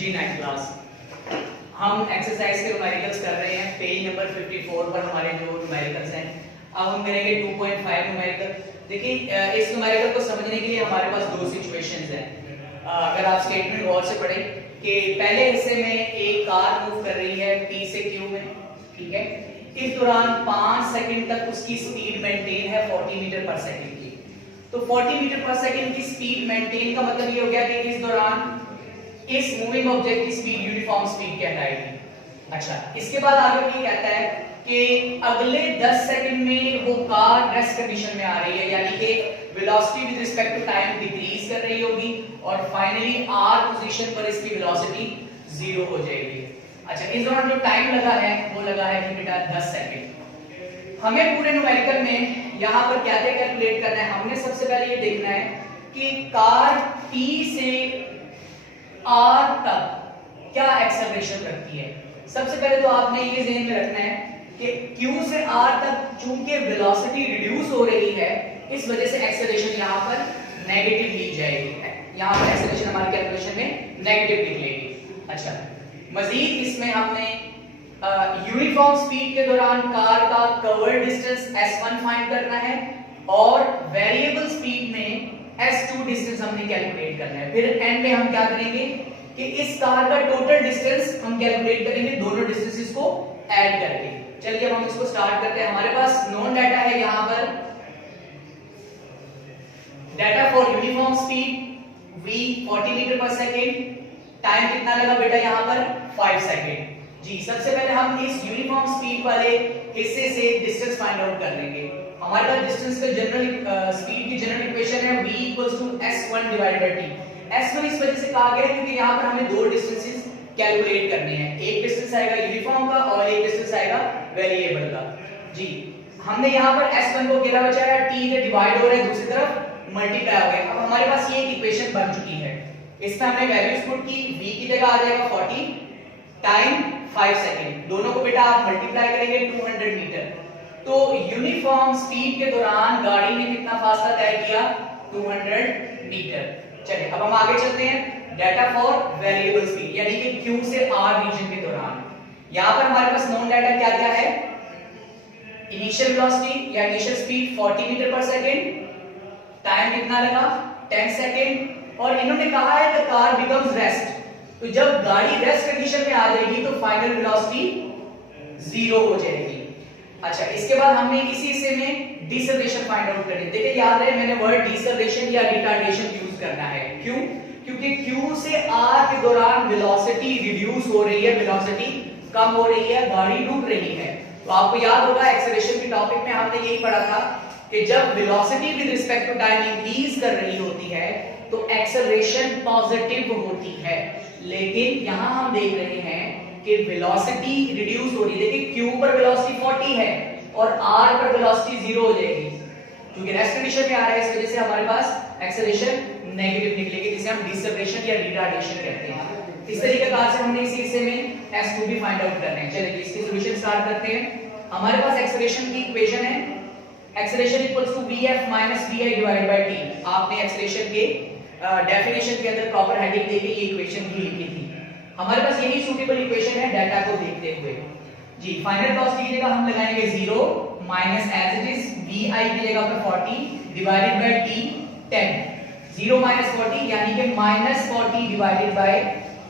जी 9th class हम exercise के numericals कर रहे हैं। पेज नंबर 54 पर हमारे जो न्यूमेरिकल्स हैं, अब हम करेंगे 2.5 न्यूमेरिकल। देखिए इस न्यूमेरिकल को समझने के लिए हमारे पास दो सिचुएशंस हैं। अगर आप स्टेटमेंट गौर से पढ़ें कि पहले हिस्से में एक कार मूव कर रही है P से Q में, ठीक है। इस दौरान 5 सेकंड तक उसकी स्पीड मेंटेन है 40 मीटर पर सेकंड की। तो 40 मीटर पर सेकंड की स्पीड मेंटेन का मतलब ये हो गया कि इस दौरान इस मूविंग ऑब्जेक्ट की स्पीड यूनिफॉर्म स्पीड कहलाएगी। अच्छा, इसके बाद आगे ये कहता है कि अगले 10 सेकंड में वो कार रेस्ट कंडीशन में आ रही है, यानी कि velocity with respect to time decrease कर रही होगी और फाइनली r पोजीशन पर इसकी वेलोसिटी 0 हो जाएगी। अच्छा, इस दौरान जो टाइम लगा है वो लगा है कि बेटा 10 सेकंड। हमें पूरे न्यूमेरिकल में यहां पर क्या क्या कैलकुलेट करना है। हमने सबसे पहले ये देखना है कि कार P से R तक क्या एक्सेलरेशन रखती है। सबसे पहले तो आपने ये ध्यान में रखना है कि Q से R तक चूंकि वेलोसिटी रिड्यूस हो रही है, इस वजह से एक्सेलरेशन यहां पर नेगेटिव ली जाएगी। यहां पर एक्सेलरेशन हमारे कैलकुलेशन में नेगेटिव निकलेगी। अच्छा, मजीद इसमें हमने यूनिफॉर्म स्पीड के दौरान कार का कवर्ड डिस्टेंस S1 फाइंड करना है और वेरिएबल स्पीड में S2 डिस्टेंस हमने कैलकुलेट करना है। फिर एंड में हम क्या करेंगे कि इस कार का टोटल डिस्टेंस हम कैलकुलेट करेंगे दोनों डिस्टेंसेस को ऐड करके। चलिए अब हम इसको स्टार्ट करते हैं। हमारे पास नोन डाटा है यहां पर, data for uniform speed v 40 meter पर सेकेंड। टाइम कितना लगा बेटा यहां पर 5 सेकेंड। जी, सबसे पहले हम इस यूनिफॉर्म स्पीड वाले हिस्से से डिस्टेंस फाइंड आउट कर लेंगे। हमारे पास डिस्टेंस का जनरल स्पीड की जनरल इक्वेशन है v s1 divided by t। s1 इस वजह से कहा गया है क्योंकि यहां पर हमें दो डिस्टेंसेस कैलकुलेट करने हैं। एक डिस्टेंस आएगा यूनिफॉर्म का और एक डिस्टेंस आएगा वेरिएबल का। जी, हमने यहां पर s1 को अकेला बचाया, t से डिवाइड हो रहा है, दूसरी तरफ मल्टीप्लाई हो गया। अब हमारे पास ये एक इक्वेशन बन चुकी है। इसमें हमने वैल्यूज पुट की, v की जगह आ जाएगा 40, टाइम 5 सेकंड। दोनों को बेटा आप मल्टीप्लाई करेंगे 200 मीटर। तो यूनिफॉर्म स्पीड के दौरान गाड़ी ने कितना फासला तय किया 200 मीटर। चलिए अब हम आगे चलते हैं। डाटा फॉर वेरिएबल स्पीड यानी कि Q से R रीजन के दौरान यहां पर हमारे पास नोन डाटा क्या क्या है। इनिशियल वेलोसिटी या इनिशियल स्पीड 40 मीटर पर सेकंड, टाइम कितना लगा 10 सेकंड और इन्होंने कहा है कि कार बिकम्स रेस्ट। तो जब गाड़ी रेस्ट कंडीशन में आ जाएगी तो फाइनल वेलोसिटी 0 हो जाएगी। अच्छा, इसके बाद हमने इसी हिस्से में डिसलेरेशन फाइंड आउट करनी है। देखिए याद रहे मैंने वर्ड डिसलेरेशन या रिटार्डेशन यूज करना है। क्यों? क्योंकि Q से R के दौरान वेलोसिटी रिड्यूस हो रही है, वेलोसिटी कम हो रही है, गाड़ी रुक रही है। तो आपको याद होगा एक्सेलरेशन के टॉपिक में हमने यही पढ़ा था कि जब velocity with respect to time increase कर रही होती है तो एक्सेलरेशन पॉजिटिव होती है। लेकिन यहां हम देख रहे हैं कि वेलोसिटी रिड्यूस हो रही है। देखिए Q पर वेलोसिटी 40 है और R पर वेलोसिटी 0 हो जाएगी। क्योंकि रेस्ट कंडीशन में आ रहा है इस वजह से हमारे पास एक्सेलरेशन नेगेटिव निकलेगी, जिसे हम डिसलेरेशन या रिटार्डेशन कहते हैं। इस तरीके से हमने इसी हिस्से में S2 भी फाइंड आउट करना है। चलिए इसकी सॉल्यूशन स्टार्ट करते हैं। हमारे पास एक्सेलरेशन की इक्वेशन है acceleration equals to vf minus vi divided by t। आपने एक्सेलरेशन के डेफिनेशन के अंदर प्रॉपर हेडिंग देके ये इक्वेशन भी लिखी थी। हमारे पास यही सूटेबल इक्वेशन है डाटा को देखते हुए। जी, फाइनल वेलोसिटी की जगह हम लगाएंगे 0 minus as it is vi की जगह पर 40 डिवाइडेड बाय t 10। 0 माइनस 40 यानी कि minus 40 divided by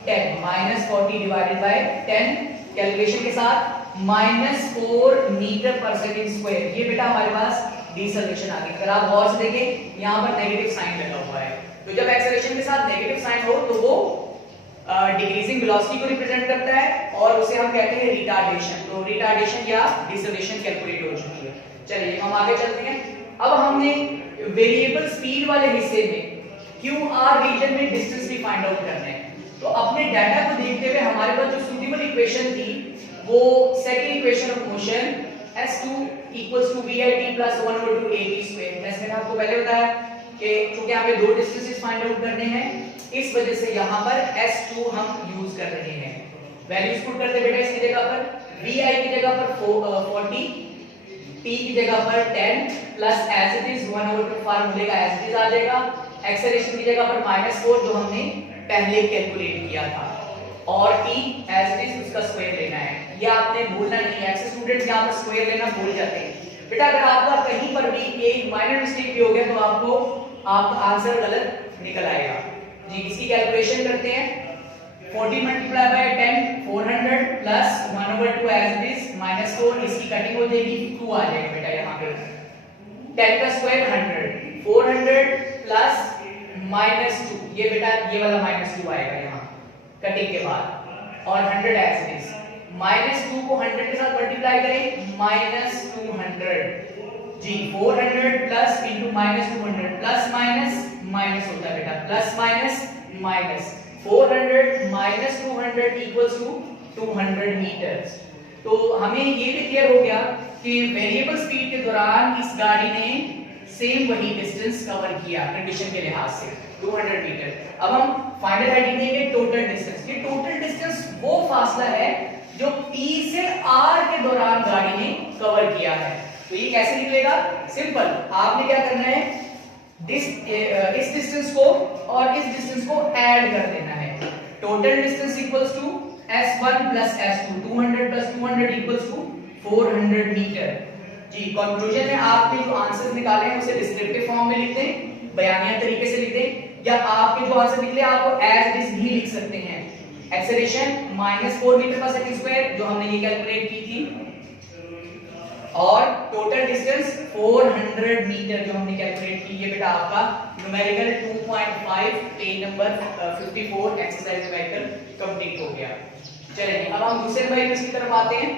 10, minus 40 divided by 10 calculation के साथ -4 मीटर पर सेकंड स्क्वायर। ये बेटा हमारे पास डिसलेरेशन आ गई। अगर आप गौर से देखें यहां पर नेगेटिव साइन लगा हुआ है, तो जब एक्सेलरेशन के साथ नेगेटिव साइन हो तो वो डिक्रीजिंग वेलोसिटी को रिप्रेजेंट करता है और उसे हम कहते हैं रिटार्डेशन। तो रिटार्डेशन या डिसलेरेशन कैलकुलेट हो चुकी है। चलिए हम आगे चलते हैं। अब हमने वेरिएबल स्पीड वाले हिस्से में QR रीजन में डिस्टेंस भी फाइंड आउट करना है। तो अपने डाटा को देखते हुए हमारे पास जो सूटेबल इक्वेशन थी वो second equation of motion S2 equals to VIT plus 1/2AT square. जैसे मैंने आपको पहले बताया कि क्योंकि हमें दो डिस्टेंसेस फाइंड आउट करने हैं, इस वजह से यहां पर S2 हम यूज कर रहे हैं। वैल्यूज पुट करते बेटा इसकी जगह पर VI की जगह पर 40, T की जगह पर 10 प्लस एज इट इज 1/2 फार्मूले का एज इट इज आ जाएगा। एक्सेलरेशन की जगह पर -4 जो हमने पहले कैलकुलेट किया था। और t एज इट इज उसका स्क्वायर लेना है। ये आपने भूलना नहीं है, अक्सर स्टूडेंट्स यहां पर स्क्वायर लेना भूल जाते हैं। बेटा अगर आपका कहीं पर भी एक माइनर मिस्टेक भी हो गया तो आपका आंसर गलत निकल आएगा। जी इसकी कैलकुलेशन करते हैं। 40 multiply by 10 400 plus 1/2 as it is minus 4, इसकी कटिंग हो जाएगी 2 आ जाएगा बेटा यहाँ पे। 10 का स्क्वायर 100, 400 प्लस -2, ये बेटा ये वाला -2 आएगा यहाँ कटिंग के बाद, और 100 एज इट इज। -2 को 100 के साथ मल्टीप्लाई करें -200 जी 400 प्लस इनटू -200 प्लस माइनस होता है बेटा, plus minus 400 minus 200 equals to 200 meters। तो हमें ये भी क्लियर हो गया कि वेरिएबल स्पीड के दौरान इस गाड़ी ने सेम वही डिस्टेंस कवर किया कंडीशन के लिहाज से 200 मीटर। अब हम फाइनल राइटिंग देंगे टोटल डिस्टेंस। ये टोटल डिस्टेंस वो फासला है जो P से R के दौरान गाड़ी ने कवर किया है। तो ये कैसे निकलेगा? सिंपल, आपने क्या करना है, इस डिस्टेंस को और इस डिस्टेंस को ऐड कर देना है। Total distance equals to s1 plus s2, 200 plus 200 equals to 400 meter. जी कंक्लूजन में आपने जो आंसर्स निकाले हैं उसे डिस्क्रिप्टिव फॉर्म में लिख दें, बयानिया तरीके से लिख दें, या आपके जो आंसर निकले आपको एज इट इज भी लिख सकते हैं। एक्सेलरेशन -4 मीटर पर सेकंड स्क्वायर जो हमने ये कैलकुलेट की थी, और टोटल डिस्टेंस 400 मीटर जो हमने कैलकुलेट की। ये बेटा आपका numerical 2.5 page number 54 exercise numerical complete हो गया। चलिए अब हम दूसरे न्यूमेरिकल की तरफ आते हैं,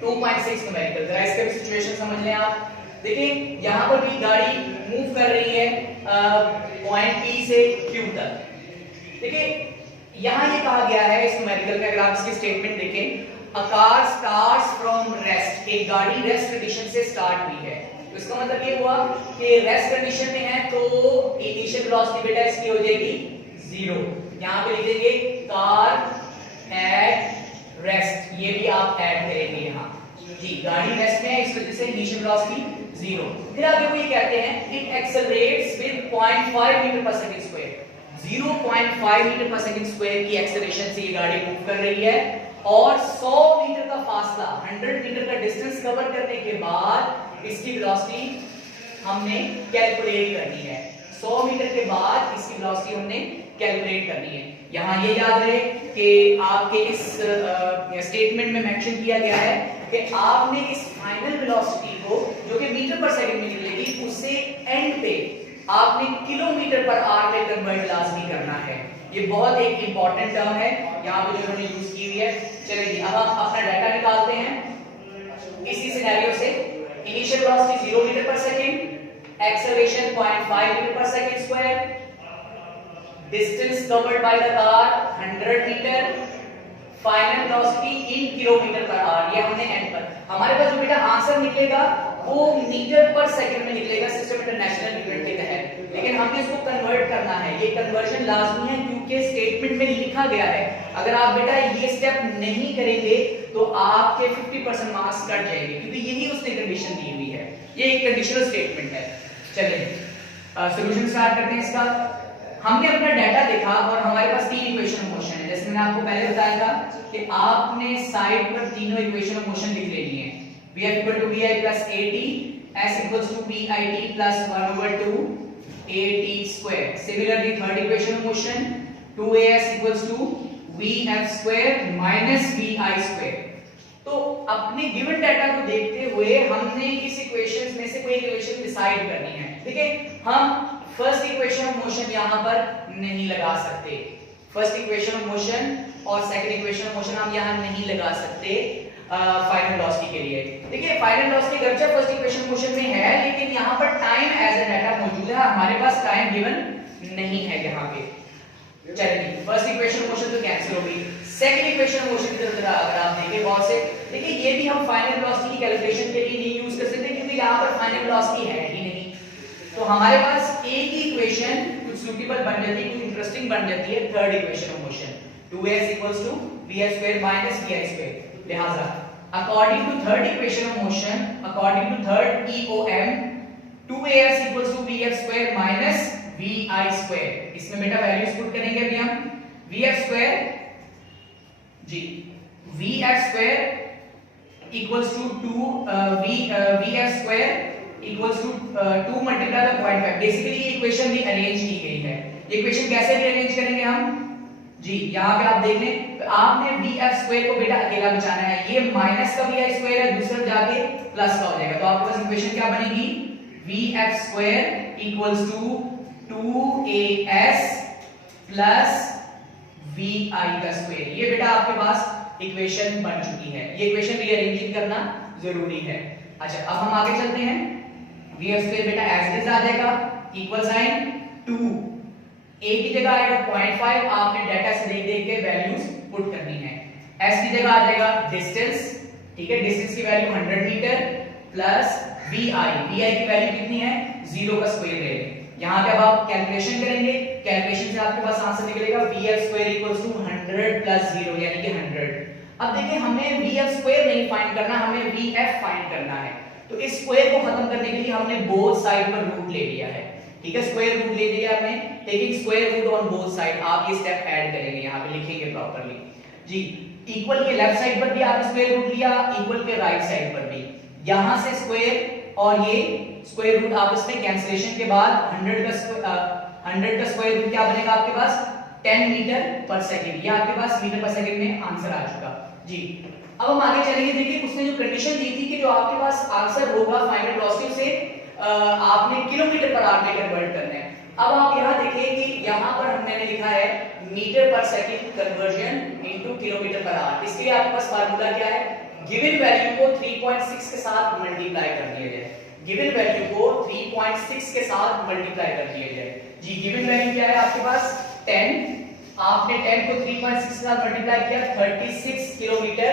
2.6 न्यूमेरिकल। जरा इसका भी सिचुएशन समझ लें आप। देखिए यहां पर भी गाड़ी मूव कर रही है पॉइंट P से Q तक। देखिए यहां ये कहा गया है इस न्यूमेरिकल का, अगर आप इसकी स्टेटमेंट देखें, A car starts from rest, एक गाड़ी रेस्ट कंडीशन से स्टार्ट हुई है। तो इसका मतलब ये हुआ कि रेस्ट कंडीशन में है तो इनिशियल वेलोसिटी बेटा इसकी हो जाएगी 0। यहां पे लिख देंगे कार एट रेस्ट, ये भी आप ऐड करेंगे यहाँ। जी गाड़ी रेस्ट में है इस वजह से इनिशियल वेलोसिटी 0। फिर आगे वो ये कहते हैं इट एक्सेलरेट्स विद 0.5 मीटर पर सेकंड स्क्वायर, 0.5 मीटर पर सेकंड स्क्वायर की एक्सेलरेशन से ये गाड़ी मूव कर रही है, और 100 मीटर का फासला 100 मीटर का डिस्टेंस कवर करने के बाद इसकी वेलोसिटी हमने कैलकुलेट करनी है। 100 मीटर के बाद इसकी वेलोसिटी हमने कैलकुलेट करनी है। यहां ये याद रहे कि आपके इस स्टेटमेंट में मेंशन किया गया है कि आपने इस फाइनल वेलोसिटी को जो कि मीटर पर सेकंड में निकलेगी उसे एंड पे आपने किलोमीटर पर आवर में कन्वर्ट लाजमी करना है। ये बहुत एक इंपॉर्टेंट टर्म है यहाँ पे जो उन्होंने यूज की हुई है। चलिए अब हम अपना डाटा निकालते हैं इसी सिनेरियो से। इनिशियल वेलोसिटी 0 मीटर पर सेकंड, एक्सेलरेशन 0.5 मीटर पर second square, distance covered by the car 100 meter, final velocity in kilometer पर आवर। ये हमने एंड पर, हमारे पास जो बेटा आंसर निकलेगा वो मीटर पर सेकंड में निकलेगा सिस्टम इंटरनेशनल यूनिट के तहत, लेकिन हमने इसको कन्वर्ट करना है। ये कन्वर्जन लाजमी है क्योंकि स्टेटमेंट में लिखा गया है। अगर आप बेटा ये स्टेप नहीं करेंगे तो आपके 50% मार्क्स कट जाएंगे, क्योंकि यही उसने कंडीशन दी हुई है। ये एक कंडीशनल स्टेटमेंट है। चलिए सॉल्यूशन स्टार्ट करते हैं इसका। हमने अपना डाटा देखा और हमारे पास 3 इक्वेशन ऑफ मोशन है। जैसे मैंने आपको पहले बताया था कि आपने साइड पर तीनों इक्वेशन ऑफ मोशन लिख लेनी है। v equal to vi plus at, s equals to vit plus 1/2 at square. Similarly third equation of motion 2as equals to vf square minus vi square. तो अपने गिवन डाटा को देखते हुए हमने इस इक्वेशंस में से कोई इक्वेशन डिसाइड करनी है। ठीक है, हम फर्स्ट इक्वेशन ऑफ मोशन यहां पर नहीं लगा सकते। फर्स्ट इक्वेशन ऑफ मोशन और सेकंड इक्वेशन ऑफ मोशन हम यहां नहीं लगा सकते फाइनल वेलोसिटी के लिए। देखिए फाइनल वेलोसिटी गरचे फर्स्ट इक्वेशन मोशन में है, लेकिन यहां पर टाइम एज अ डाटा मौजूद है, हमारे पास टाइम गिवन नहीं है यहां पे। चलिए फर्स्ट इक्वेशन मोशन तो कैंसिल हो गई। सेकंड इक्वेशन मोशन की तरफ अगर आप देखें गौर से, देखिए ये भी हम फाइनल वेलोसिटी की कैलकुलेशन के लिए नहीं यूज कर सकते क्योंकि यहां पर फाइनल वेलोसिटी है ही नहीं। तो हमारे पास एक ही इक्वेशन कुछ सूटेबल बन जाती है, कुछ इंटरेस्टिंग बन जाती है third equation of motion 2s vf² minus vi²। लिहाजा according to third equation of motion, according to third EOM, 2as equals to vf² minus vi²। इसमें बेटा वैल्यूज पुट करेंगे अभी हम। vf² जी V F square equals to 2 V F square equals to 2 multiply by 0.5। Basically ये equation भी arrange की गई है। इक्वेशन कैसे अरेंज करेंगे हम जी, यहाँ पे आप देख लें, तो आपने वी एफ स्क्वायर को बेटा अकेला बचाना है। ये माइनस का वी आई स्क्वायर है, दूसरा जाके प्लस का हो जाएगा। तो आपके पास इक्वेशन क्या बनेगी, V F square equals to 2as plus V I का स्क्वायर। ये बेटा आपके पास इक्वेशन बन चुकी है। ये इक्वेशन रीअरेंजिंग करना जरूरी है। अच्छा, अब हम आगे चलते हैं। वी एफ स्क्वायर बेटा एज इट इज आ जाएगा, इक्वल साइन 2 a की जगह आएगा 0.5। आपने डाटा से देख देख के वैल्यूज पुट करनी है। s की जगह आ जाएगा डिस्टेंस, ठीक है, डिस्टेंस की वैल्यू 100 मीटर प्लस vi की वैल्यू कितनी है, 0 का स्क्वायर ले लें। यहां पे अब आप कैलकुलेशन करेंगे, कैलकुलेशन से आपके पास आंसर निकलेगा vf square equals to 100 plus 0 यानी कि 100। अब देखिए, हमें vf स्क्वायर नहीं फाइंड करना, हमें vf फाइंड करना है। तो इस स्क्वायर को खत्म करने के लिए हमने बोथ साइड पर रूट ले लिया है, ठीक है, स्क्वायर रूट ले लिया आपने, taking square root on both side. आप ये स्टेप ऐड करेंगे, यहां पे लिखेंगे प्रॉपर्ली जी। इक्वल के लेफ्ट साइड पर भी आपने स्क्वायर रूट लिया, इक्वल के राइट साइड पर भी। यहां से स्क्वायर और ये स्क्वायर रूट आपस में कैंसिलेशन के बाद 100 का स्क्वायर रूट क्या बनेगा आपके पास, 10 मीटर पर सेकंड। ये आपके पास मीटर पर सेकंड में आंसर आ चुका जी। अब हम आगे चलेंगे। देखिए, उसने जो कंडीशन दी थी कि जो आपके पास आंसर होगा फाइनल वेलोसिटी से आपने किलोमीटर पर आवर में कन्वर्ट करना है। अब आप यहां देखिए कि यहां पर हमने लिखा है मीटर पर सेकंड कन्वर्जन इनटू किलोमीटर पर आवर। इसके लिए आपके पास फार्मूला क्या है, गिवन वैल्यू को 3.6 के साथ मल्टीप्लाई कर दिया जाए। गिवन वैल्यू को 3.6 के साथ मल्टीप्लाई कर दिया जाए जी। गिवन वैल्यू क्या है आपके पास, 10। आपने 10 को 3.6 के साथ मल्टीप्लाई किया, 36 किलोमीटर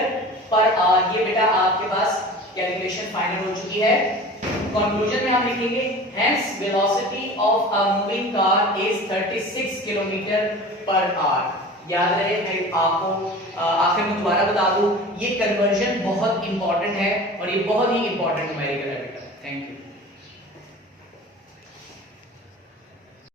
पर आवर। ये बेटा आपके पास कैलकुलेशन फाइनल हो चुकी है। कंक्लूजन में हम लिखेंगे, hence velocity of a moving car is 36 kilometre पर आवर। याद रहे, मैं आपको आखिर में दोबारा बता दूं, ये कन्वर्जन बहुत इंपॉर्टेंट है और ये बहुत ही इंपॉर्टेंट न्यूमेरिकल है बेटा। Thank you.